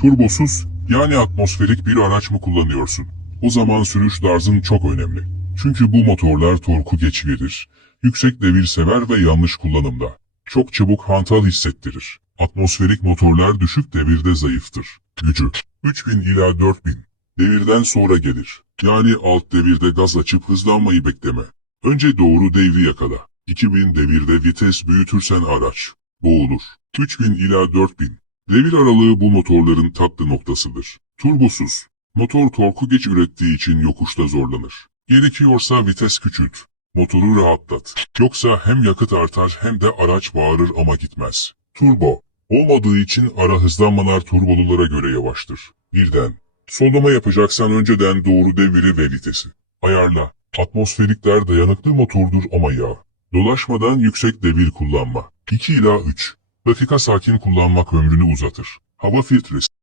Turbosuz yani atmosferik bir araç mı kullanıyorsun? O zaman sürüş tarzın çok önemli. Çünkü bu motorlar torku geç yüksek devir sever ve yanlış kullanımda. Çok çabuk hantal hissettirir. Atmosferik motorlar düşük devirde zayıftır. Gücü 3000 ila 4000 devirden sonra gelir. Yani alt devirde gaz açıp hızlanmayı bekleme. Önce doğru devri yakala. 2000 devirde vites büyütürsen araç boğulur. 3000 ila 4000 devir aralığı bu motorların tatlı noktasıdır. Turbosuz motor torku geç ürettiği için yokuşta zorlanır. Gerekiyorsa vites küçült. Motoru rahatlat. Yoksa hem yakıt artar hem de araç bağırır ama gitmez. Turbo olmadığı için ara hızlanmalar turbolulara göre yavaştır. Birden sollama yapacaksan önceden doğru deviri ve vitesi ayarla. Atmosferikler dayanıklı motordur ama ya. Dolaşmadan yüksek devir kullanma. 2 ila 3 dakika sakin kullanmak ömrünü uzatır. Hava filtresi